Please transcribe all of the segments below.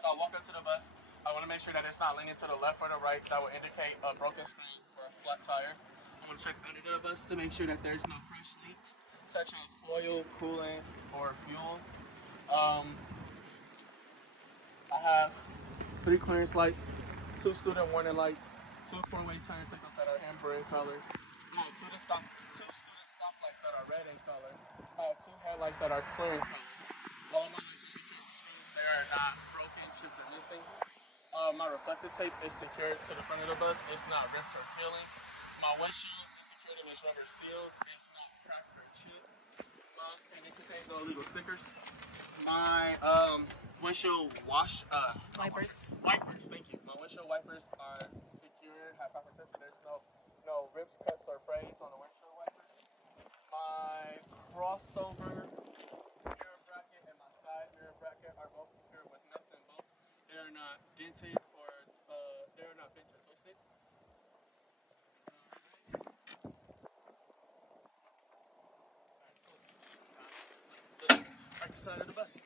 as I walk up to the bus, I want to make sure that it's not leaning to the left or the right. That will indicate a broken spring or a flat tire. I'm going to check under the bus to make sure that there's no fresh leaks, such as oil, coolant, or fuel. Um, I have 3 clearance lights, 2 student warning lights, 2 4-way turn signals that are amber in color. I have 2 student stoplights that are red in color. I have 2 headlights that are clear in color. All of my lights are secured with screws. They are not broken, chipped, or missing. My reflective tape is secured to the front of the bus. It's not ripped or peeling. My windshield is secured in its rubber seals. It's not cracked or chipped. And it contains no illegal stickers. My windshield wipers. Thank you. My windshield wipers are secure, have proper protection. There's no rips, cuts, or frays on the windshield wipers. My crossover mirror bracket and my side mirror bracket are both secured with nuts and bolts. They are not dented or they are not bent or twisted. Right side of the bus.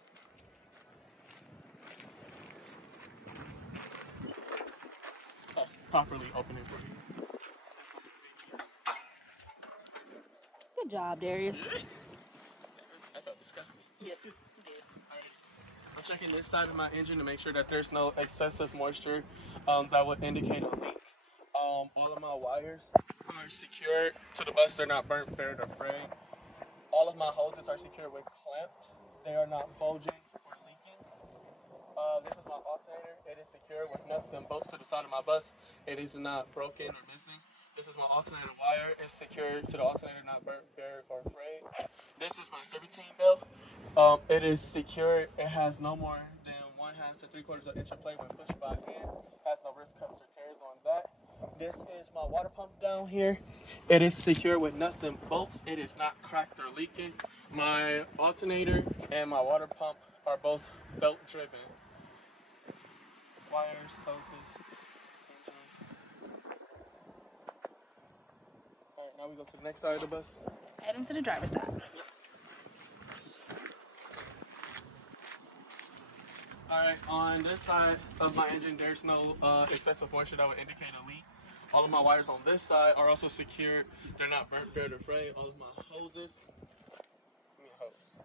Oh, properly open it for you. Good job, Darius. I felt disgusting. Yes, you did. I'm checking this side of my engine to make sure that there's no excessive moisture that would indicate a leak. All of my wires are secured to the bus. They're not burnt, buried, or frayed. All of my hoses are secured with clamps. They are not bulging or leaking. This is my alternator. It is secured with nuts and bolts to the side of my bus. It is not broken or missing. This is my alternator wire. It's secured to the alternator, not burnt, buried, or frayed. This is my serpentine belt. It is secure. It has no more than 1/2 to 3/4 inch of play when pushed by hand. Has no rips, cuts, or tears on that. This is my water pump down here. It is secure with nuts and bolts. It is not cracked or leaking. My alternator and my water pump are both belt driven. Wires, hoses, engine. Alright, now we go to the next side of the bus. Heading to the driver's side. Alright, on this side of my engine, there's no excessive moisture that would indicate a leak. All of my wires on this side are also secured. They're not burnt, buried, or frayed. All of my hoses. Give me a hose.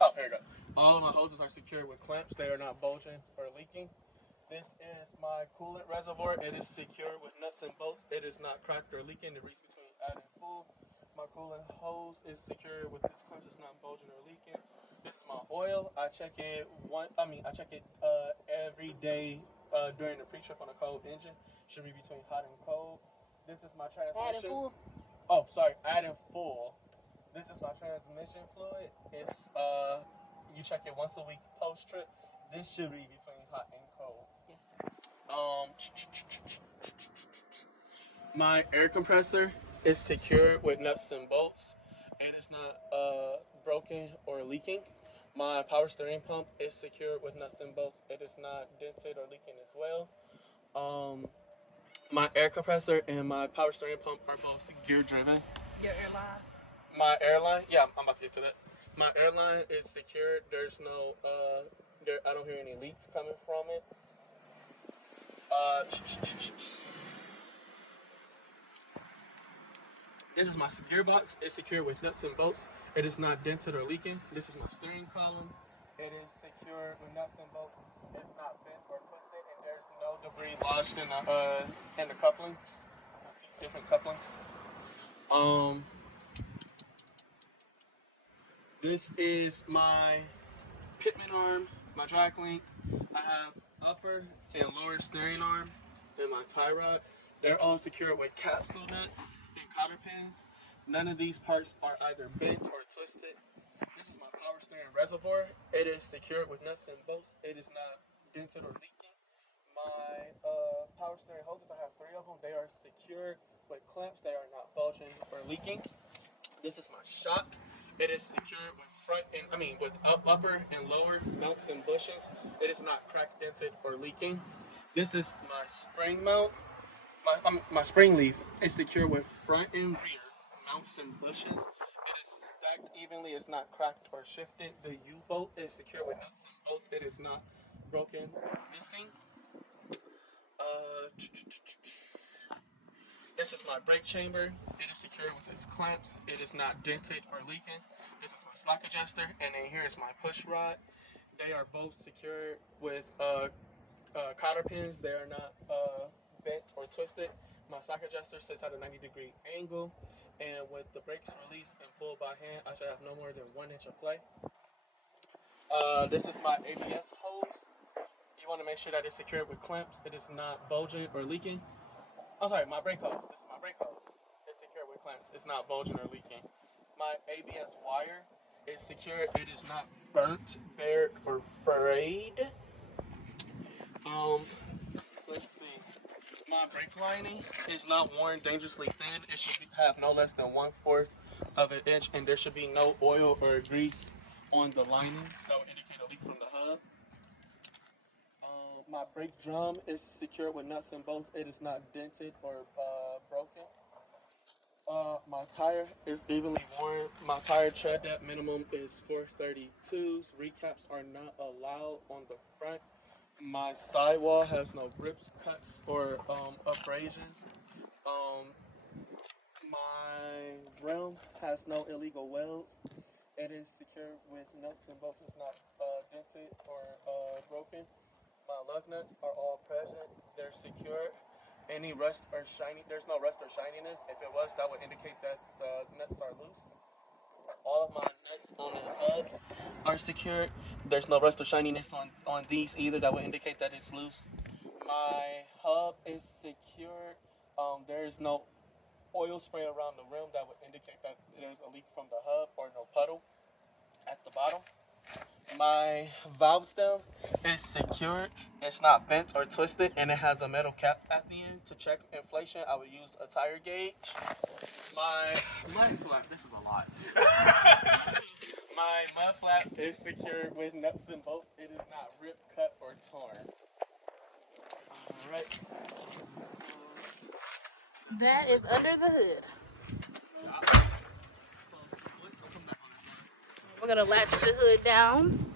Oh, here you go. All of my hoses are secured with clamps. They are not bulging or leaking. This is my coolant reservoir. It is secured with nuts and bolts. It is not cracked or leaking. It reads between add and full. My coolant hose is secured with this clamp. It's not bulging or leaking. This is my oil. I check it every day during the pre-trip on a cold engine. Should be between hot and cold. This is my transmission. Add and full? Oh, sorry, add and full. This is my transmission fluid. It's you check it once a week post-trip. This should be between hot and cold. Yes, sir. My air compressor is secured with nuts and bolts. It is not broken or leaking. My power steering pump is secured with nuts and bolts. It is not dented or leaking as well. My air compressor and my power steering pump are both gear driven. Your airline? My airline, yeah, I'm about to get to that. My airline is secured. There's no, I don't hear any leaks coming from it. This is my gearbox. It's secured with nuts and bolts. It is not dented or leaking. This is my steering column. It is secured with nuts and bolts. It's not bent or twisted, and there's no debris lodged in the couplings. Different couplings. This is my pitman arm, my drag link. I have upper and lower steering arm and my tie rod. They're all secured with capsule nuts and cotter pins. None of these parts are either bent or twisted. This is my power steering reservoir. It is secured with nuts and bolts. It is not dented or leaking. My power steering hoses, I have 3 of them. They are secured with clamps. They are not bulging or leaking. This is my shock. It is secured with upper and lower mounts and bushes. It is not cracked, dented, or leaking. This is my spring mount. My spring leaf is secured with front and rear mounts and bushes. It is stacked evenly. It's not cracked or shifted. The U-bolt is secured with nuts and bolts. It is not broken, missing. This is my brake chamber. It is secured with its clamps. It is not dented or leaking. This is my slack adjuster, and then here is my push rod. They are both secured with cotter pins. They are not bent or twisted. My slack adjuster sits at a 90-degree angle, and with the brakes released and pulled by hand, I should have no more than 1 inch of play. This is my ABS hose. You want to make sure that it's secured with clamps. It is not bulging or leaking. I'm sorry, my brake hose. This is my brake hose. It's secured with clamps. It's not bulging or leaking. My ABS wire is secured. It is not burnt, bared, or frayed. Let's see. My brake lining is not worn dangerously thin. It should have no less than 1/4 of an inch, and there should be no oil or grease on the linings. That would indicate a leak from the hub. My brake drum is secured with nuts and bolts. It is not dented or broken. My tire is evenly worn. My tire tread depth minimum is 432s. Recaps are not allowed on the front. My sidewall has no rips, cuts, or abrasions. My rim has no illegal welds. It is secured with nuts and bolts. It's not dented or broken. My lug nuts are all present. They're secured. Any rust or shiny, there's no rust or shininess. If it was, that would indicate that the nuts are loose. All of my nuts on the hub are secured. There's no rust or shininess on these either. That would indicate that it's loose. My hub is secured. There is no oil spray around the rim. That would indicate that there's a leak from the hub or no puddle at the bottom. My valve stem is secured. It's not bent or twisted, and it has a metal cap at the end. To check inflation, I would use a tire gauge. My mud flap, this is a lot. My mud flap is secured with nuts and bolts. It is not ripped, cut, or torn. Alright. That is under the hood. We're gonna latch the hood down.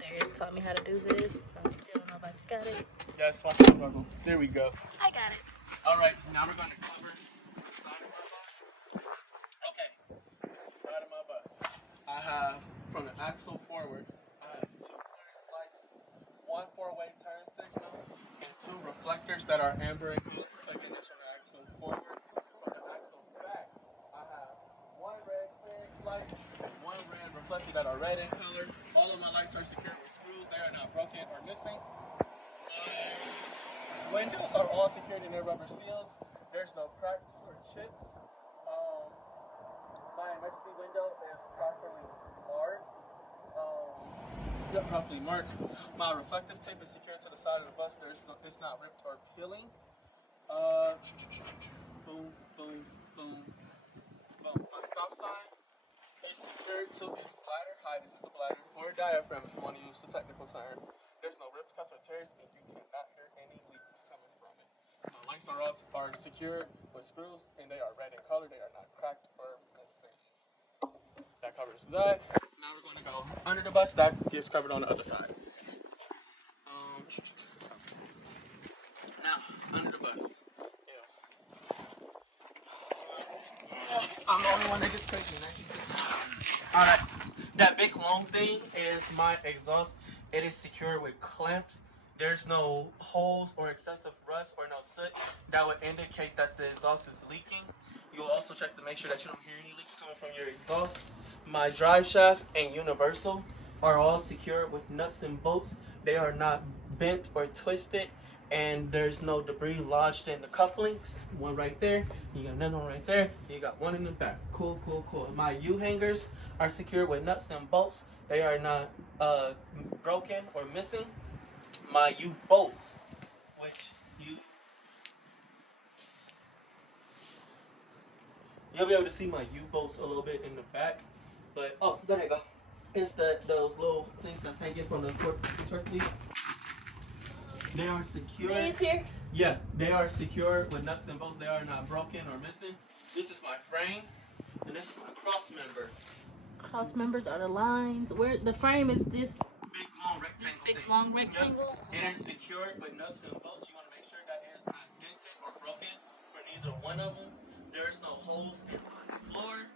Darius taught me how to do this. I still don't know if I got it. Yes, watch the struggle. There we go. I got it. Alright, now we're going to cover the side of my bus. Okay, this is the side of my bus. I have, from the axle forward, I have 2 clearance lights, 1 4-way turn signal, and 2 reflectors that are amber and color. Again, that's from the axle forward. From the axle back, I have 1 red clearance light, 1 red reflector that are red in color. All of my lights are secured with screws. They are not broken or missing. Windows are all secured in their rubber seals. There's no cracks or chips. My emergency window is properly marked. My reflective tape is secured to the side of the bus. It's not ripped or peeling. Boom, boom, boom, boom. My stop sign is secured to its bladder. Hi, this is the bladder, or diaphragm if you want to use the technical term. There's no rips, cuts, or tears, and you cannot hear any leaks coming from it. My lights are secured with screws, and they are red in color. They are not cracked or missing. That covers that. Now we're going to go under the bus. That gets covered on the other side. Now, under the bus. I'm the only one that gets crazy. Alright, that big long thing is my exhaust. It is secured with clamps. There's no holes or excessive rust or no soot that would indicate that the exhaust is leaking. You'll also check to make sure that you don't hear any leaks coming from your exhaust. My drive shaft and universal are all secured with nuts and bolts. They are not bent or twisted, and there's no debris lodged in the couplings. One right there, you got another one right there, you got one in the back. Cool, cool, cool. My U-hangers are secured with nuts and bolts. They are not broken or missing. My U-bolts, which you'll be able to see my U-bolts a little bit in the back. But, oh, there you go. It's those little things that's hanging from the torque leaf. They are secure. These here? Yeah, they are secure with nuts and bolts. They are not broken or missing. This is my frame, and this is my cross member. Cross members are the lines. Where the frame is this big long rectangle. It is secured with nuts and bolts. You want to make sure that it is not dented or broken for neither one of them. There is no holes in the floor.